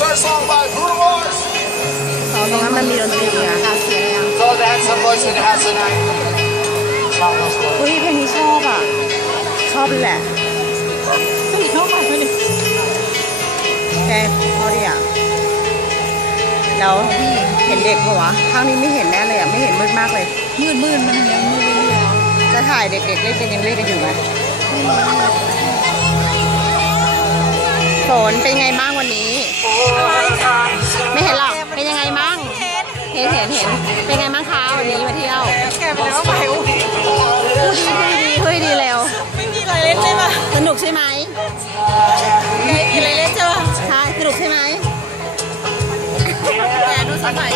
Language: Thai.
our song by Bruno Mars. ตรงนั้นมันมีเ So that's the voice the house tonight. อุ้ยเพลงนี้ชอบอะ ชอบเลยแหละชอบมากเลยแกพอดีอ่ล้วเห็นเด็กปะวะข้างนี้ไม่เห็นแน่เลยอะ ไม่เห็นมืดมากเลย มืดมืดมันยังมืดเรื่อยๆจะถ่ายเด็กๆเล่นกันยังเล่นกันอยู่ไหมฝนเป็นไงบ้างวันนี้ ห็นเห็นเห็นเป็นไงบ้างคะวันนี้มาเที่ยวแกไปแล้วไปอุ้ยพูดดีคุยดีคุยดีเร็วไม่มีอะไรเล่นใช่ปะสนุกใช่ไหมไม่มีอะไรเล่นใช่ปะใช่สนุกใช่ไหมแกดูสมัย